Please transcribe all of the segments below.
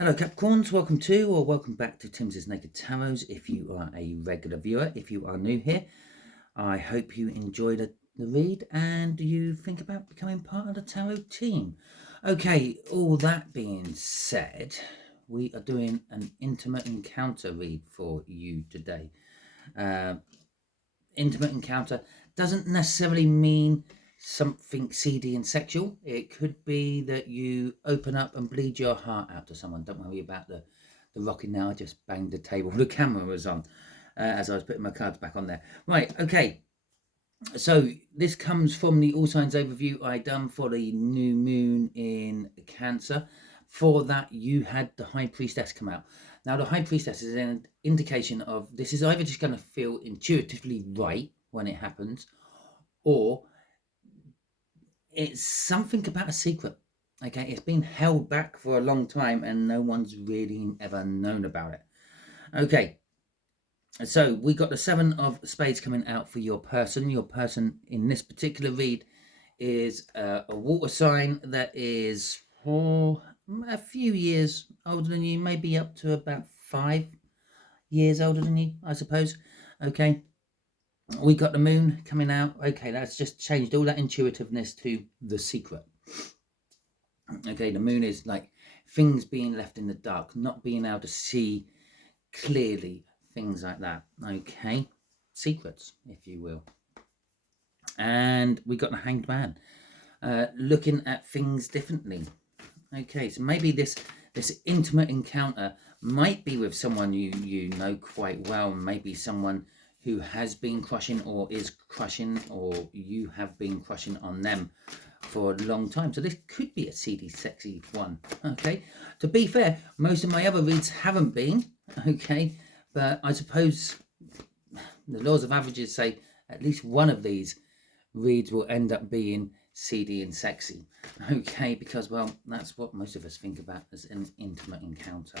Hello Capricorns, welcome back to Timsy Naked Tarot. If you are a regular viewer, if you are new here, I hope you enjoyed the read and you think about becoming part of the tarot team. Okay, all that being said, we are doing an intimate encounter read for you today. Intimate encounter doesn't necessarily mean something seedy and sexual. It could be that you open up and bleed your heart out to someone. Don't worry about the rocking now. I just banged the table the camera was on as I was putting my cards back on there. Right, okay. So this comes from the All Signs overview I done for the new moon in Cancer. For that, you had the High Priestess come out. Now, the High Priestess is an indication of this is either just going to feel intuitively right when it happens, or it's something about a secret. Okay, it's been held back for a long time and no one's really ever known about it. Okay, so we got the Seven of Spades coming out for your person. Your person in this particular read is a water sign that is a few years older than you, maybe up to about 5 years older than you, I suppose. Okay, we got the moon coming out. Okay, that's just changed all that intuitiveness to the secret. Okay, the moon is like things being left in the dark, not being able to see clearly, things like that. Okay, secrets, if you will. And we got the Hanged Man, looking at things differently. Okay, so maybe this intimate encounter might be with someone you know quite well, maybe someone who has been crushing or is crushing, or you have been crushing on them for a long time. So this could be a seedy, sexy one. Okay, to be fair, most of my other reads haven't been. Okay, but I suppose the laws of averages say at least one of these reads will end up being seedy and sexy. Okay, because, well, that's what most of us think about as an intimate encounter.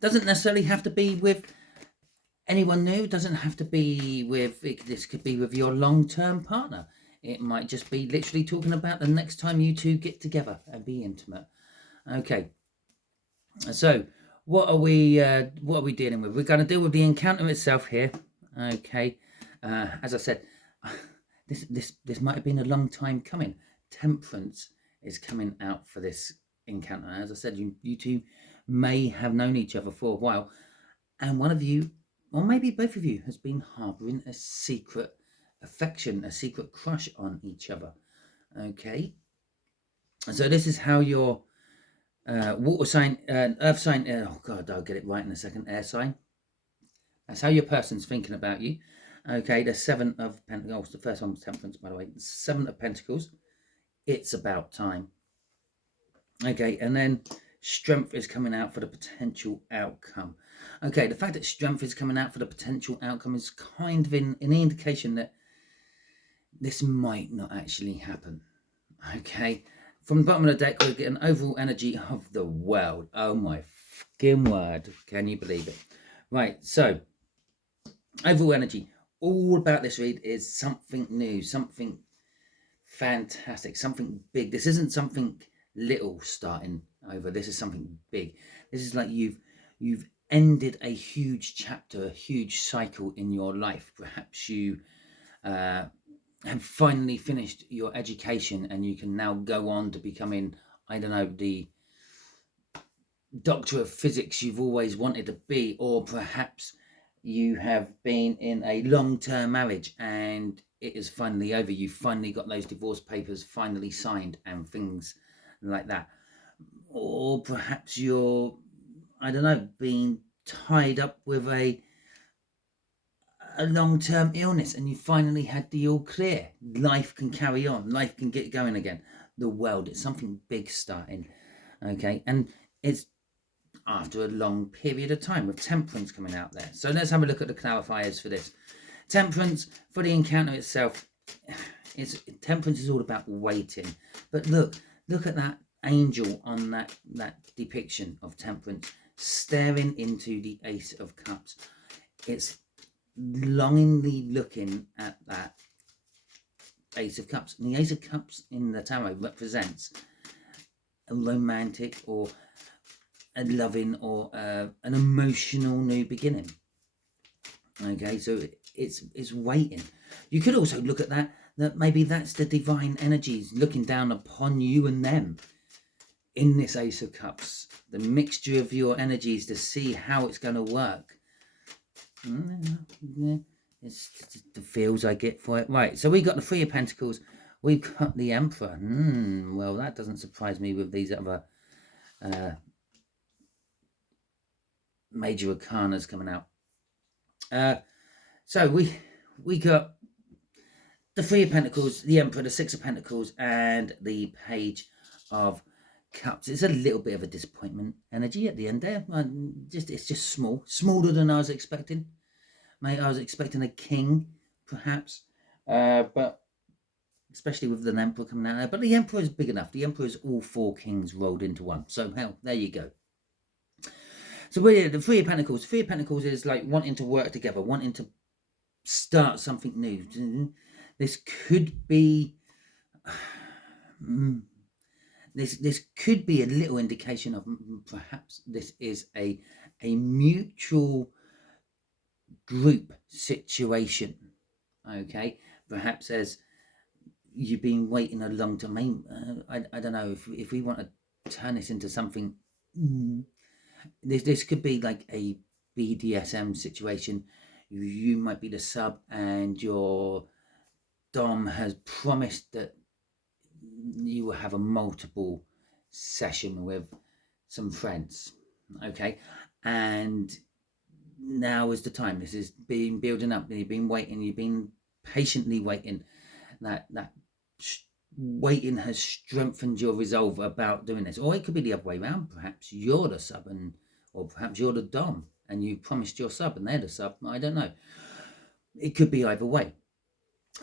Doesn't necessarily have to be with anyone new. Doesn't have to be with, this could be with your long-term partner. It might just be literally talking about the next time you two get together and be intimate. Okay, so what are we dealing with? We're going to deal with the encounter itself here. Okay, as I said, this might have been a long time coming. Temperance is coming out for this encounter. As I said, you two may have known each other for a while, and one of you, or maybe both of you, has been harboring a secret affection, a secret crush on each other. Okay, so this is how your water sign, earth sign, oh god, I'll get it right in a second, air sign. That's how your person's thinking about you. Okay, the Seven of Pentacles, the first one was Temperance, by the way. The Seven of Pentacles, it's about time. Okay, and then Strength is coming out for the potential outcome. Okay, the fact that Strength is coming out for the potential outcome is kind of an indication that this might not actually happen. Okay, from the bottom of the deck, we get an overall energy of the world. Oh my fucking word, can you believe it? Right, so overall energy, all about this read is something new, something fantastic, something big. This isn't something little starting over. This is something big. This is like you've ended a huge chapter, a huge cycle in your life. Perhaps you have finally finished your education and you can now go on to becoming, I don't know, the doctor of physics you've always wanted to be, or perhaps you have been in a long-term marriage and it is finally over. You finally got those divorce papers finally signed and things like that. Or perhaps you're, I don't know, being tied up with a long-term illness and you finally had the all clear. Life can carry on. Life can get going again. The world, it's something big starting. Okay, and it's after a long period of time with Temperance coming out there. So let's have a look at the clarifiers for this. Temperance, for the encounter itself, Temperance is all about waiting. But look at that angel on that depiction of Temperance staring into the Ace of Cups. It's longingly looking at that Ace of Cups. And the Ace of Cups in the tarot represents a romantic or a loving or an emotional new beginning. Okay, so it's waiting. You could also look at that maybe that's the divine energies looking down upon you and them in this Ace of Cups, the mixture of your energies to see how it's going to work. It's the feels I get for it. Right, so we got the Three of Pentacles, we've got the Emperor. Well, that doesn't surprise me with these other major arcanas coming out. So we got the Three of Pentacles, the Emperor, the Six of Pentacles, and the Page of Cups. It's a little bit of a disappointment energy at the end there. It's just smaller than I was expecting. Mate, I was expecting a king, perhaps, but especially with the Emperor coming out there. But the Emperor is big enough. The Emperor is all four kings rolled into one. So hell, there you go. So we're the Three of Pentacles. Three of Pentacles is like wanting to work together, wanting to start something new. This could be this could be a little indication of perhaps this is a mutual group situation. Okay, perhaps as you've been waiting a long time. I don't know if we want to turn this into something. This could be like a BDSM situation. You might be the sub and your dom has promised that you will have a multiple session with some friends, okay, and now is the time. This is been building up. You've been waiting, you've been patiently waiting. That waiting has strengthened your resolve about doing this. Or it could be the other way around. Perhaps you're the sub or perhaps you're the dom and you promised your sub and they're the sub. I don't know. It could be either way.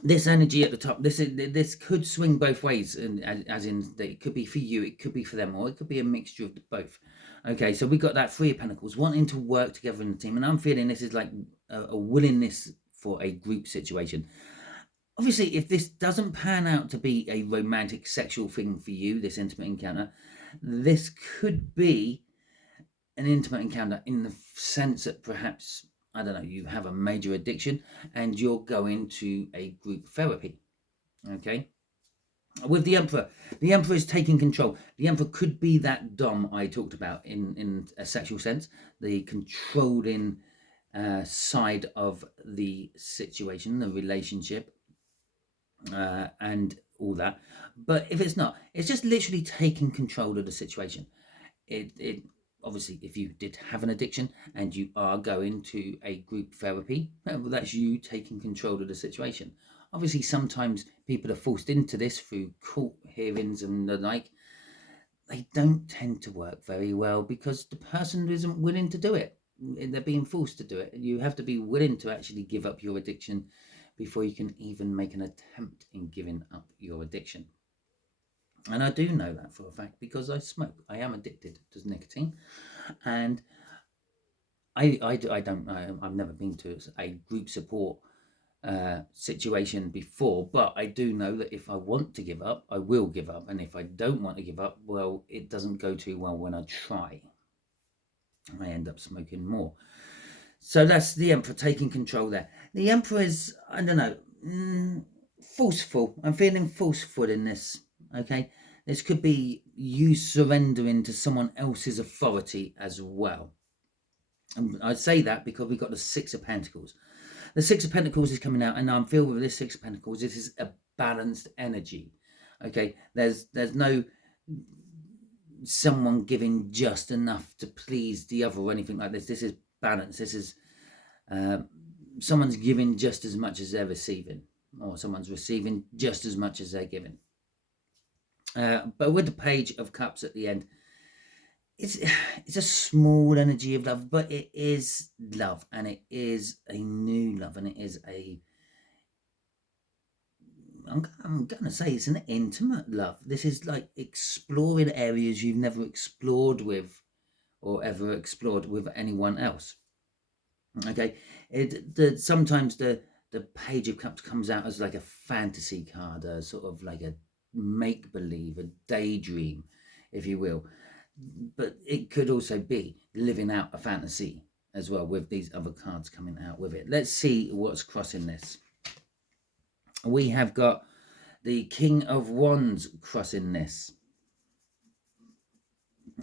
This energy at the top, this could swing both ways, and as in that it could be for you, it could be for them, or it could be a mixture of both. Okay, so we got that Three of Pentacles wanting to work together in the team, and I'm feeling this is like a willingness for a group situation. Obviously, if this doesn't pan out to be a romantic sexual thing for you, this intimate encounter, this could be an intimate encounter in the sense that perhaps, I don't know, you have a major addiction and you're going to a group therapy. Okay. With the Emperor is taking control. The Emperor could be that dom I talked about in a sexual sense, the controlling side of the situation, the relationship, and all that. But if it's not, it's just literally taking control of the situation. It obviously, if you did have an addiction and you are going to a group therapy, well, that's you taking control of the situation. Obviously, sometimes people are forced into this through court hearings and the like. They don't tend to work very well because the person isn't willing to do it. They're being forced to do it. You have to be willing to actually give up your addiction before you can even make an attempt in giving up your addiction. And I do know that for a fact because I smoke. I am addicted to nicotine. And I don't know. I've never been to a group support situation before. But I do know that if I want to give up, I will give up. And if I don't want to give up, well, it doesn't go too well when I try. I end up smoking more. So that's the Emperor taking control there. The Emperor is, I don't know, forceful. I'm feeling forceful in this. Okay, this could be you surrendering to someone else's authority as well. And I say that because we've got the Six of Pentacles. The Six of Pentacles is coming out, and I'm filled with this Six of Pentacles. This is a balanced energy. Okay, there's no someone giving just enough to please the other or anything like this. This is balance. This is someone's giving just as much as they're receiving, or someone's receiving just as much as they're giving. But with the Page of Cups at the end, it's a small energy of love, but it is love, and it is a new love, and it is I'm going to say it's an intimate love. This is like exploring areas you've never explored with or ever explored with anyone else. Okay, sometimes the Page of Cups comes out as like a fantasy card, a sort of like a make-believe, a daydream, if you will. but it could also be living out a fantasy as well, with these other cards coming out with it. Let's see what's crossing this. We have got the King of Wands crossing this.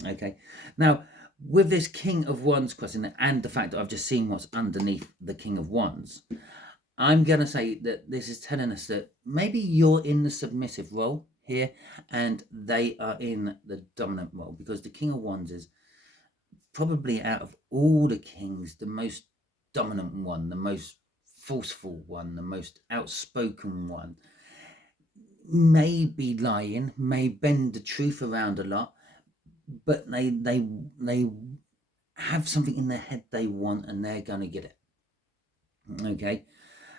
Okay, now with this King of Wands crossing it, and the fact that I've just seen what's underneath the King of Wands, I'm going to say that this is telling us that maybe you're in the submissive role here and they are in the dominant role, because the King of Wands is probably, out of all the kings, the most dominant one, the most forceful one, the most outspoken one. May be lying, may bend the truth around a lot, but they have something in their head they want, and they're going to get it. Okay.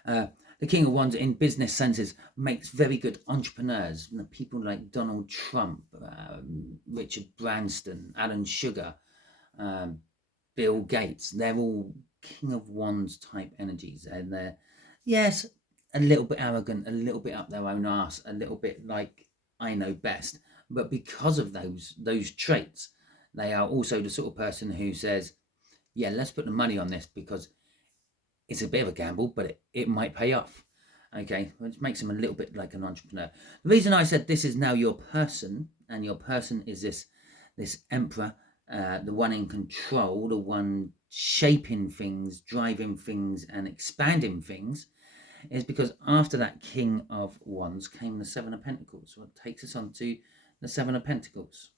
The King of Wands, in business senses, makes very good entrepreneurs. People like Donald Trump, Richard Branson, Alan Sugar, Bill Gates. They're all King of Wands type energies, and they're, yes, a little bit arrogant, a little bit up their own arse, a little bit like I know best. But because of those traits, they are also the sort of person who says, yeah, let's put the money on this because it's a bit of a gamble, but it might pay off. Okay, which makes him a little bit like an entrepreneur. The reason I said this is now your person, and your person is this emperor, the one in control, the one shaping things, driving things, and expanding things, is because after that King of Wands came the Seven of Pentacles. What takes us on to the Seven of Pentacles.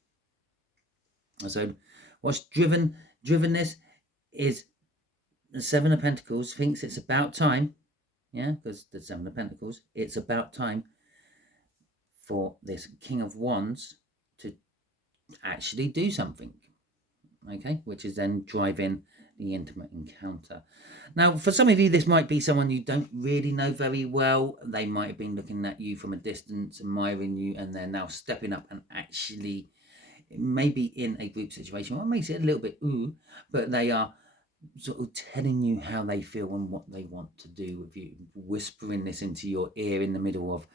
So what's driven this is the Seven of Pentacles thinks it's about time, yeah, because the Seven of Pentacles, it's about time for this King of Wands to actually do something, okay, which is then driving the intimate encounter. Now, for some of you, this might be someone you don't really know very well. They might have been looking at you from a distance, admiring you, and they're now stepping up and actually maybe in a group situation. What makes it a little bit ooh, but they are sort of telling you how they feel and what they want to do with you, whispering this into your ear in the middle of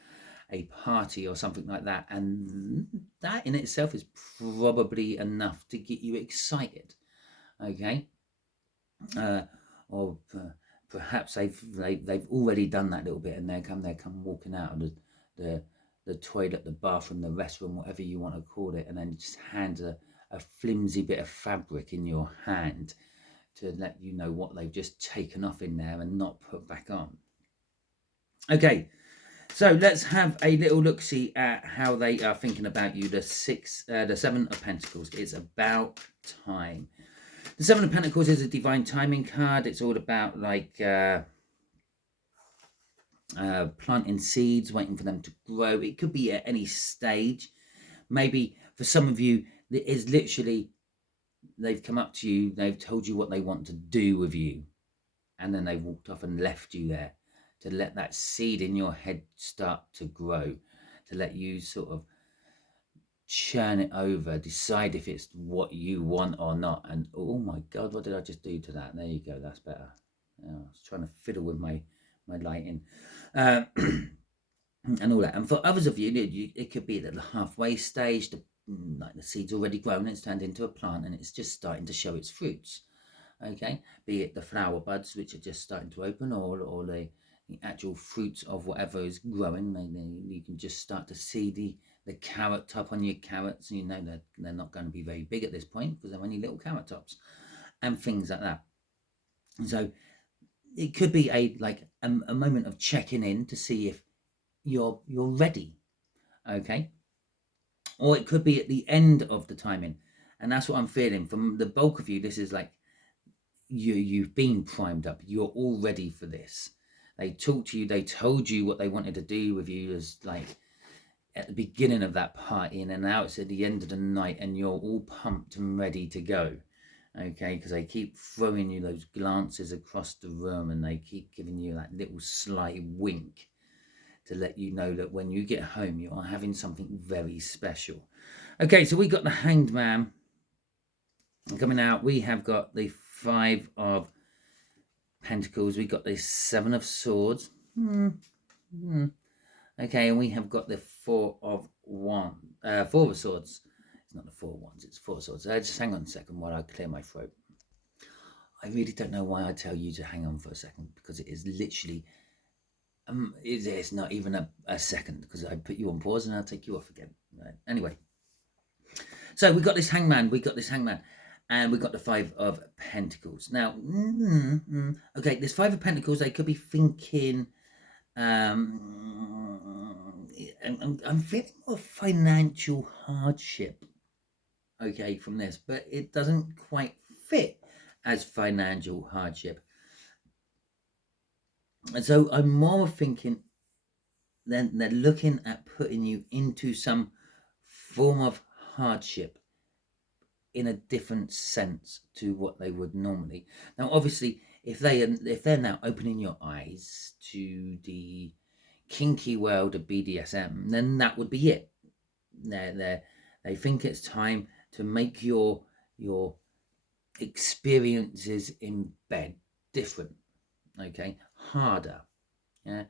a party or something like that, and that in itself is probably enough to get you excited, okay? Or perhaps they've already done that little bit, and they come walking out of the toilet, the bathroom, the restroom, whatever you want to call it, and then just hand a flimsy bit of fabric in your hand to let you know what they've just taken off in there and not put back on. Okay, so let's have a little look-see at how they are thinking about you. The Seven of Pentacles. It's about time. The Seven of Pentacles is a divine timing card. It's all about like planting seeds, waiting for them to grow. It could be at any stage. Maybe for some of you, it is literally they've come up to you, they've told you what they want to do with you, and then they walked off and left you there to let that seed in your head start to grow, to let you sort of churn it over, decide if it's what you want or not. And oh my God, what did I just do to that? There you go, that's better. I was trying to fiddle with my lighting and all that. And for others of you, it could be at the halfway stage, like the seed's already grown, it's turned into a plant, and it's just starting to show its fruits. Okay, be it the flower buds which are just starting to open, or the actual fruits of whatever is growing. You can just start to see the carrot top on your carrots, and you know that they're not going to be very big at this point because they're only little carrot tops and things like that. So it could be a moment of checking in to see if you're ready, okay? Or it could be at the end of the timing, and that's what I'm feeling from the bulk of you. This is like you've been primed up, you're all ready for this. They talked to you, they told you what they wanted to do with you as like at the beginning of that party, and then now it's at the end of the night and you're all pumped and ready to go, okay? Because they keep throwing you those glances across the room, and they keep giving you that little sly wink to let you know that when you get home, you are having something very special. Okay, so we got the Hanged Man coming out. We have got the Five of Pentacles. We got the Seven of Swords. Okay, and we have got the Four of Swords. It's not the 4 of Wands, it's 4 of Swords. So just hang on a second while I clear my throat. I really don't know why I tell you to hang on for a second, because it is literally, it's not even a second, because I put you on pause and I'll take you off again. Right. Anyway, so we got this Hangman, and we got the 5 of Pentacles. Now, okay, this 5 of Pentacles, they could be thinking, I'm feeling more financial hardship, okay, from this, but it doesn't quite fit as financial hardship. And so I'm more thinking then they're looking at putting you into some form of hardship in a different sense to what they would normally. Now, obviously, if they're now opening your eyes to the kinky world of BDSM, then that would be it. They think it's time to make your experiences in bed different, okay, harder, yeah,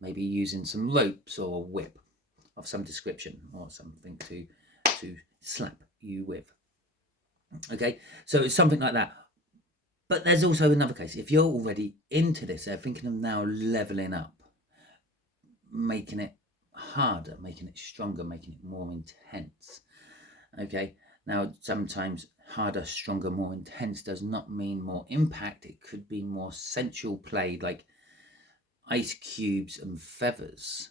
maybe using some ropes or a whip of some description or something to slap you with. Okay, so it's something like that. But there's also another case. If you're already into this, they're thinking of now leveling up, making it harder, making it stronger, making it more intense. Okay, now sometimes harder, stronger, more intense does not mean more impact. It could be more sensual played, like ice cubes and feathers,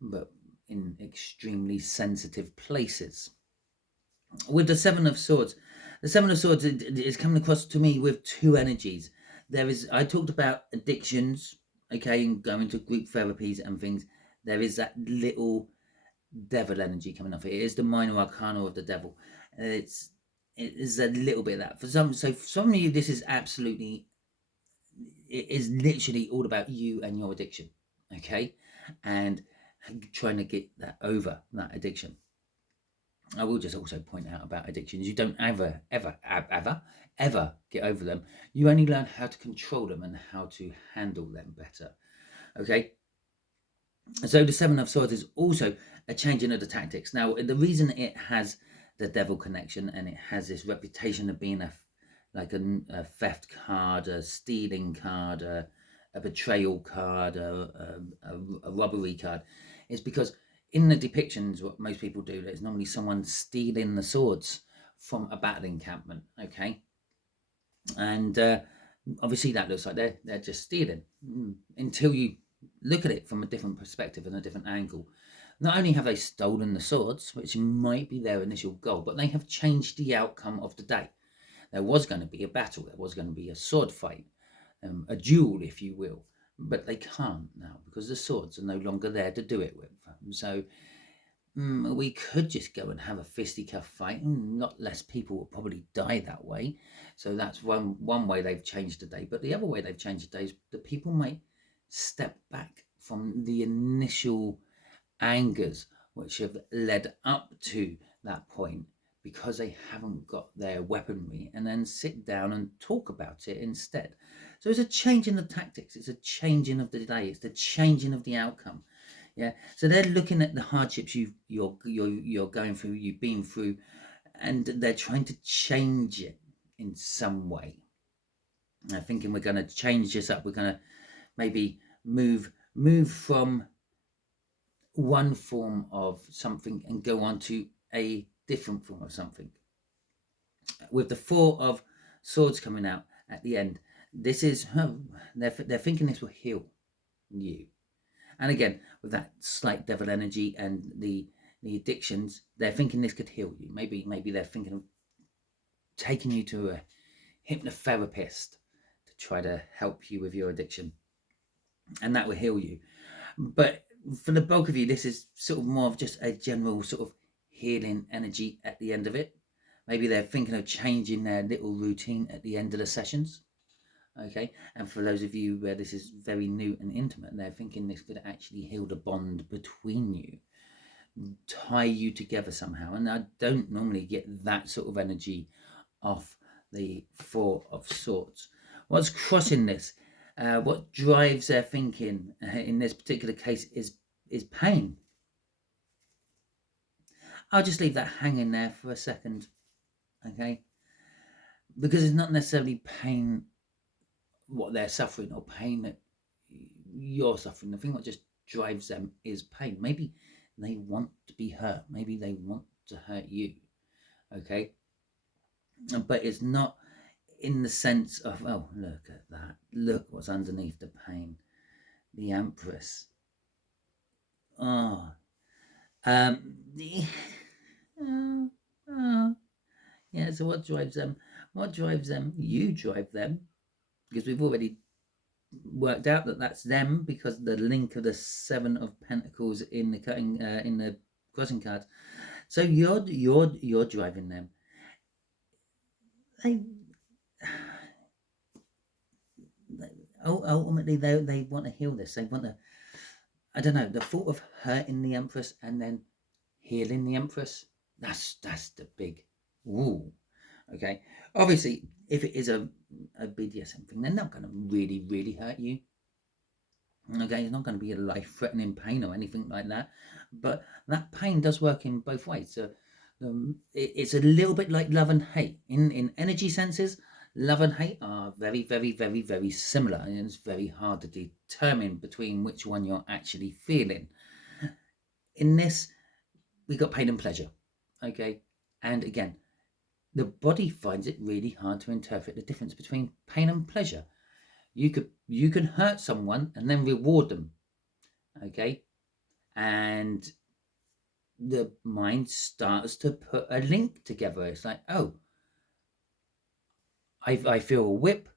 but in extremely sensitive places. With the 7 of Swords, the 7 of Swords is coming across to me with 2 energies. I talked about addictions, okay, and going to group therapies and things. There is that little devil energy coming off it. It is the minor arcana of the devil. It is a little bit of that. For some of you, this is absolutely, it is literally all about you and your addiction, okay, and trying to get that over, that addiction. I will just also point out about addictions, you don't ever get over them. You only learn how to control them and how to handle them better, okay. So the 7 of Swords is also a changing of the tactics. Now, the reason it has the devil connection and it has this reputation of being a theft card, a stealing card, a betrayal card, a robbery card, is because in the depictions, what most people do, there's normally someone stealing the swords from a battle encampment, okay? And obviously that looks like they're just stealing until you look at it from a different perspective and a different angle. Not only have they stolen the swords, which might be their initial goal, but they have changed the outcome of the day. There was going to be a battle, there was going to be a sword fight, a duel, if you will, but they can't now because the swords are no longer there to do it with. So we could just go and have a fisticuff fight, and not less people will probably die that way. So that's one way they've changed the day. But the other way they've changed the day is that people might step back from the initial angers which have led up to that point, because they haven't got their weaponry, and then sit down and talk about it instead. So it's a change in the tactics, it's a changing of the day, it's the changing of the outcome. Yeah, so they're looking at the hardships you're going through, you've been through, and they're trying to change it in some way. They're thinking, we're going to change this up, we're going to maybe move from one form of something and go on to a different form of something. With the 4 of Swords coming out at the end, this is they're thinking this will heal you. And again, with that slight devil energy and the addictions, they're thinking this could heal you. Maybe they're thinking of taking you to a hypnotherapist to try to help you with your addiction, and that will heal you. But for the bulk of you, this is sort of more of just a general sort of healing energy at the end of it. Maybe they're thinking of changing their little routine at the end of the sessions. Okay, and for those of you where this is very new and intimate, they're thinking this could actually heal the bond between you, tie you together somehow. And I don't normally get that sort of energy off the 4 of Swords. What's crossing this? What drives their thinking in this particular case is pain. I'll just leave that hanging there for a second, okay? Because it's not necessarily pain what they're suffering or pain that you're suffering. The thing that just drives them is pain. Maybe they want to be hurt. Maybe they want to hurt you, okay? But it's not in the sense of, oh, look at that. Look what's underneath the pain. The Empress. Oh. Yeah, so what drives them? What drives them? You drive them, because we've already worked out that that's them, because the link of the Seven of Pentacles in the crossing cards. So you're driving them. Ultimately they want to heal this. They want to, I don't know, the thought of hurting the Empress and then healing the Empress. That's the big woo. Okay, obviously, if it is a BDSM thing, they're not going to really hurt you. Okay, it's not going to be a life-threatening pain or anything like that, but that pain does work in both ways. So it's a little bit like love and hate. In energy senses, love and hate are very similar, and it's very hard to determine between which one you're actually feeling. In this, we got pain and pleasure. Okay, and again, the body finds it really hard to interpret the difference between pain and pleasure. You can hurt someone and then reward them, okay? And the mind starts to put a link together. It's like, oh, I feel a whip,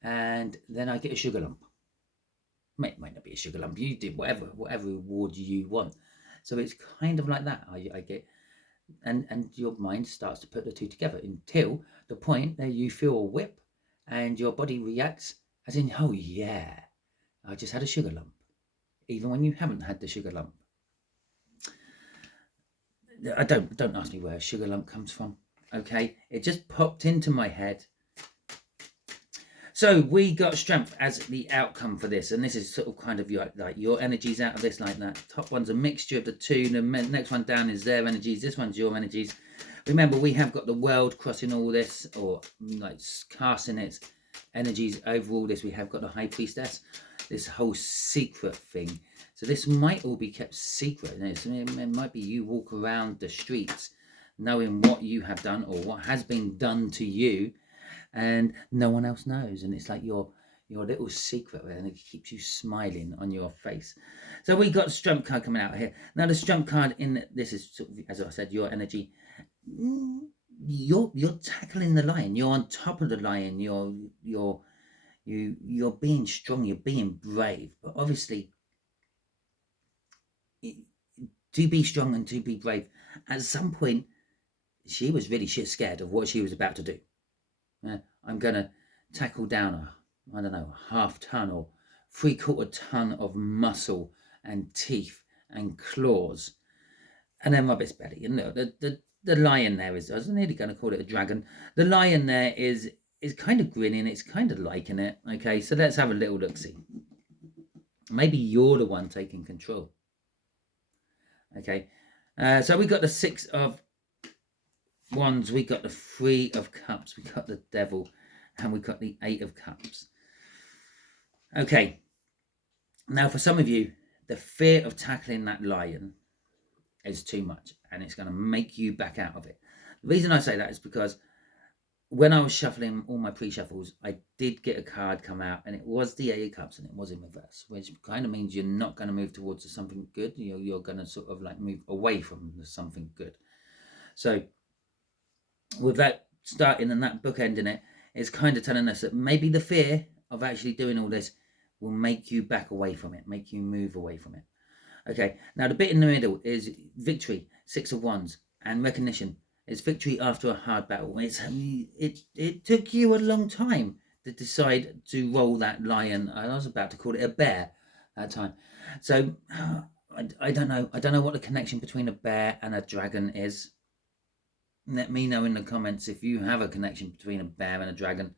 and then I get a sugar lump. Might not be a sugar lump. You did whatever reward you want. So it's kind of like that. I get, and your mind starts to put the two together until the point that you feel a whip, and your body reacts as in, oh yeah, I just had a sugar lump, even when you haven't had the sugar lump. I don't ask me where a sugar lump comes from. Okay, it just popped into my head. So we got strength as the outcome for this, and this is sort of kind of your energies out of this like that. Top one's a mixture of the two. The next one down is their energies. This one's your energies. Remember, we have got the world crossing all this, or like casting its energies over all this. We have got the High Priestess, this whole secret thing. So this might all be kept secret. It might be you walk around the streets knowing what you have done or what has been done to you, and no one else knows, and it's like your little secret, and it keeps you smiling on your face. So we got the strength card coming out here. Now the strength card in this is sort of, as I said, your energy. You're tackling the lion. You're on top of the lion. You're being strong. You're being brave. But obviously, to be strong and to be brave, at some point, she was really scared of what she was about to do. I'm going to tackle down I don't know, half ton or 3/4 ton of muscle and teeth and claws, and then rub its belly. And the lion there is, I was nearly going to call it a dragon. The lion there is kind of grinning. It's kind of liking it. Okay, so let's have a little look-see. Maybe you're the one taking control. Okay, so we got the 6 of Wands, we got the 3 of Cups, we got the Devil, and we got the 8 of Cups. Okay, now for some of you, the fear of tackling that lion is too much, and it's going to make you back out of it. The reason I say that is because when I was shuffling all my pre-shuffles, I did get a card come out, and it was the 8 of Cups, and it was in reverse, which kind of means you're not going to move towards something good. You're going to sort of like move away from something good. So with that starting and that book ending it, it's kind of telling us that maybe the fear of actually doing all this will make you back away from it, make you move away from it. Okay, now the bit in the middle is victory, 6 of Wands, and recognition. It's victory after a hard battle. It took you a long time to decide to roll that lion. I was about to call it a bear that time. So I don't know. I don't know what the connection between a bear and a dragon is. Let me know in the comments if you have a connection between a bear and a dragon.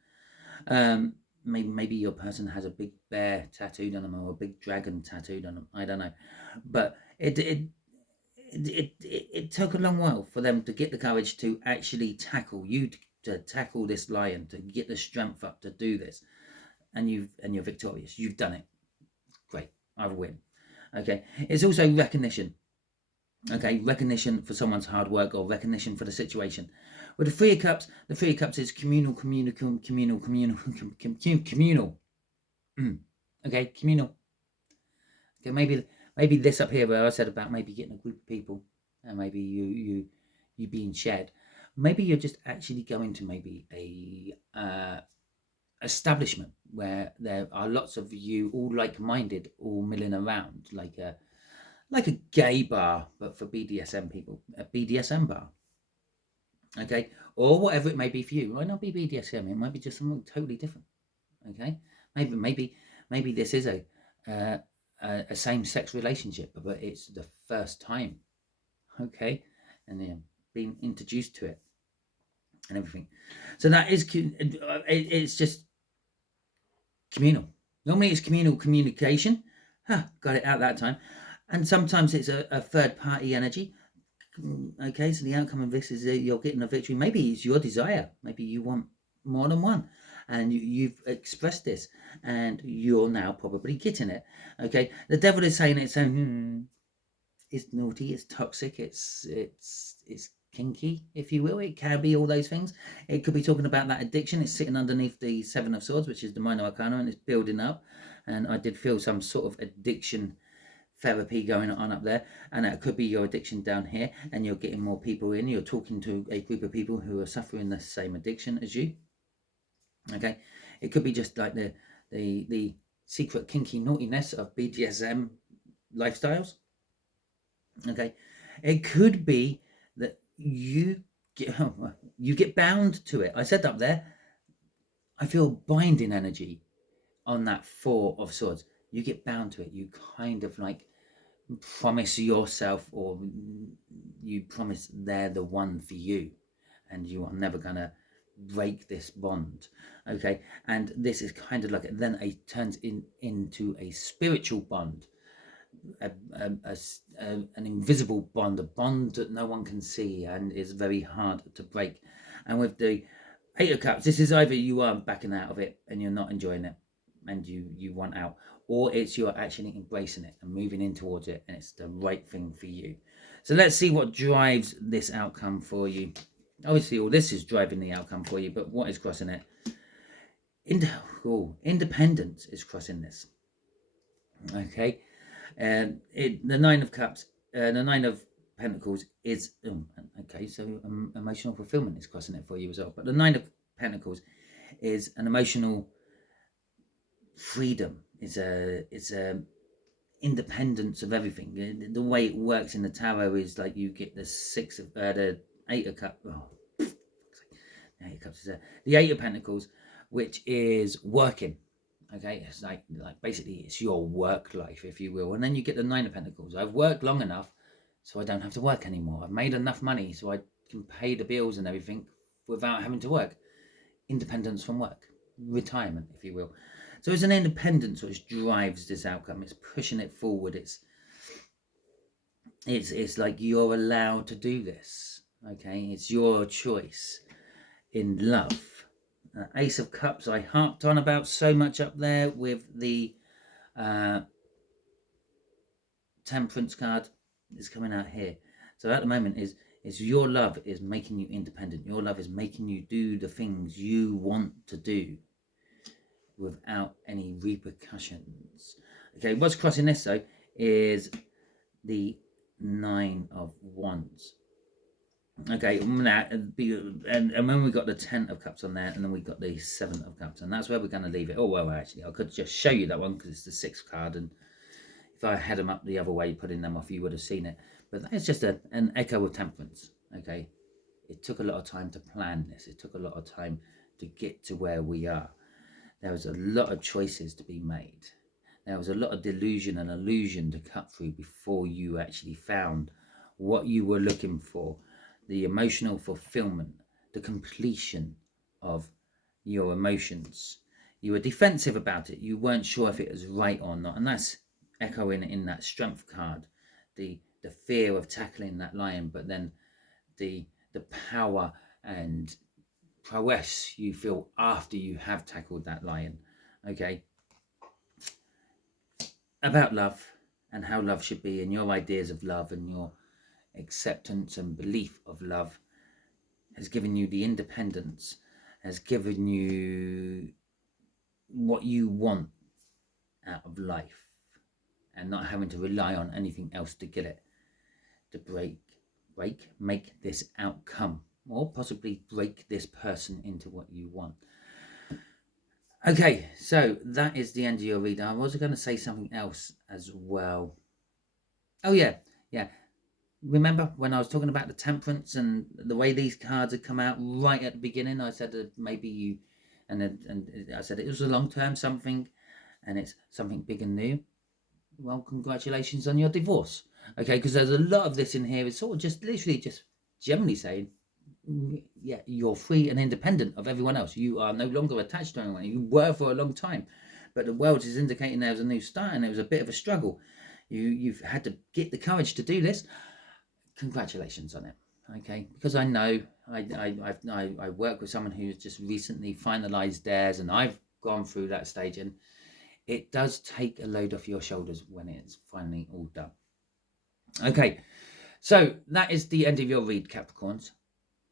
Maybe your person has a big bear tattooed on them or a big dragon tattooed on them. I don't know, but it it took a long while for them to get the courage to actually tackle you, to tackle this lion, to get the strength up to do this, and you're victorious. You've done it. Great, I win. Okay, it's also recognition. Okay, recognition for someone's hard work or recognition for the situation. With the Three of Cups is communal. Okay, communal. Okay, maybe this up here where I said about maybe getting a group of people, and maybe you being shared. Maybe you're just actually going to maybe a establishment where there are lots of you all like-minded, all milling around, like a gay bar, but for BDSM people, a BDSM bar. Okay, or whatever it may be for you. It might not be BDSM. It might be just something totally different. Okay, maybe this is a same-sex relationship, but it's the first time. Okay, and then being introduced to it and everything. So that is it's just communal. Normally it's communal communication. Got it out that time. And sometimes it's a third-party energy. Okay, so the outcome of this is you're getting a victory. Maybe it's your desire. Maybe you want more than one, and you've expressed this, and you're now probably getting it. Okay, the devil is saying it's it's naughty, it's toxic, it's kinky, if you will. It can be all those things. It could be talking about that addiction. It's sitting underneath the Seven of Swords, which is the minor arcana, and it's building up. And I did feel some sort of addiction therapy going on up there, and that could be your addiction down here, and you're getting more people in. You're talking to a group of people who are suffering the same addiction as you. Okay, it could be just like the secret kinky naughtiness of BDSM lifestyles. Okay, it could be that you get bound to it. I said up there, I feel binding energy on that Four of Swords. You get bound to it. You kind of like promise yourself, or you promise they're the one for you, and you are never gonna break this bond. Okay, and this is kind of like then it turns into a spiritual bond, an invisible bond, a bond that no one can see and is very hard to break. And with the Eight of Cups, this is either you are backing out of it and you're not enjoying it and you want out, or it's you're actually embracing it and moving in towards it, and it's the right thing for you. So let's see what drives this outcome for you. Obviously all this is driving the outcome for you, but what is crossing it? Independence is crossing this. Okay, the Nine of Cups, the Nine of Pentacles is okay. So emotional fulfillment is crossing it for you as well. But the Nine of Pentacles is an emotional freedom. It's a independence of everything. The way it works in the tarot is like you get the the Eight of Cups. The Eight of Cups is the Eight of Pentacles, which is working. Okay, it's like basically it's your work life, if you will. And then you get the Nine of Pentacles. I've worked long enough so I don't have to work anymore. I've made enough money so I can pay the bills and everything without having to work. Independence from work, retirement, if you will. So it's an independence which drives this outcome. It's pushing it forward. It's like you're allowed to do this. Okay, it's your choice in love. Ace of Cups I harped on about so much up there with the Temperance card is coming out here. So at the moment is your love is making you independent. Your love is making you do the things you want to do without any repercussions. Okay, what's crossing this though is the Nine of Wands. Okay, and when we got the Ten of Cups on there, and then we got the Seven of Cups, and that's where we're going to leave it. Oh well, actually, I could just show you that one because it's the sixth card, and if I had them up the other way, putting them off, you would have seen it. But that is just an echo of Temperance. Okay, it took a lot of time to plan this. It took a lot of time to get to where we are. There was a lot of choices to be made. There was a lot of delusion and illusion to cut through before you actually found what you were looking for. The emotional fulfillment, the completion of your emotions. You were defensive about it. You weren't sure if it was right or not. And that's echoing in that Strength card. The the fear of tackling that lion, but then the power and prowess you feel after you have tackled that lion. Okay, about love and how love should be, and your ideas of love and your acceptance and belief of love has given you the independence, has given you what you want out of life, and not having to rely on anything else to get it, to make this outcome, or possibly break this person into what you want. Okay, so that is the end of your reading. I was going to say something else as well. Oh yeah. Remember when I was talking about the temperance and the way these cards had come out right at the beginning? I said that maybe you, and I said it was a long-term something, and it's something big and new. Well, congratulations on your divorce. Okay, because there's a lot of this in here. It's sort of just literally just generally saying, yeah, you're free and independent of everyone else. You are no longer attached to anyone. You were for a long time, but the world is indicating there's a new start, and it was a bit of a struggle. You've had to get the courage to do this. Congratulations on it. Okay, because I know I work with someone who's just recently finalized theirs, and I've gone through that stage, and it does take a load off your shoulders when it's finally all done. Okay, so that is the end of your read, Capricorns.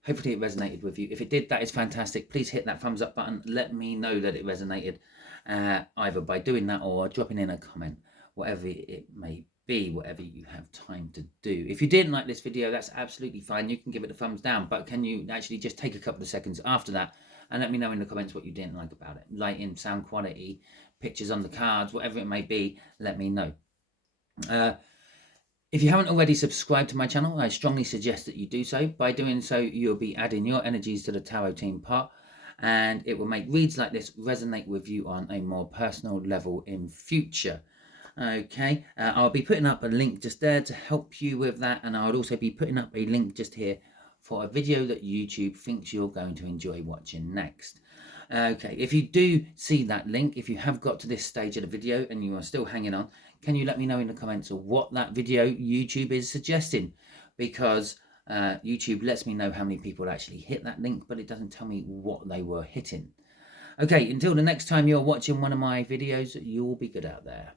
Hopefully it resonated with you. If it did, that is fantastic. Please hit that thumbs up button. Let me know that it resonated, either by doing that or dropping in a comment, whatever it may be, whatever you have time to do. If you didn't like this video, that's absolutely fine. You can give it a thumbs down, but can you actually just take a couple of seconds after that and let me know in the comments what you didn't like about it? Lighting, sound quality, pictures on the cards, whatever it may be, let me know. If you haven't already subscribed to my channel, I strongly suggest that you do so. By doing so, you'll be adding your energies to the tarot team pot, and it will make reads like this resonate with you on a more personal level in future. Okay, I'll be putting up a link just there to help you with that, and I'll also be putting up a link just here for a video that YouTube thinks you're going to enjoy watching next. Okay, if you do see that link, if you have got to this stage of the video and you are still hanging on, can you let me know in the comments of what that video YouTube is suggesting? Because YouTube lets me know how many people actually hit that link, but it doesn't tell me what they were hitting. Okay, until the next time you're watching one of my videos, you'll be good out there.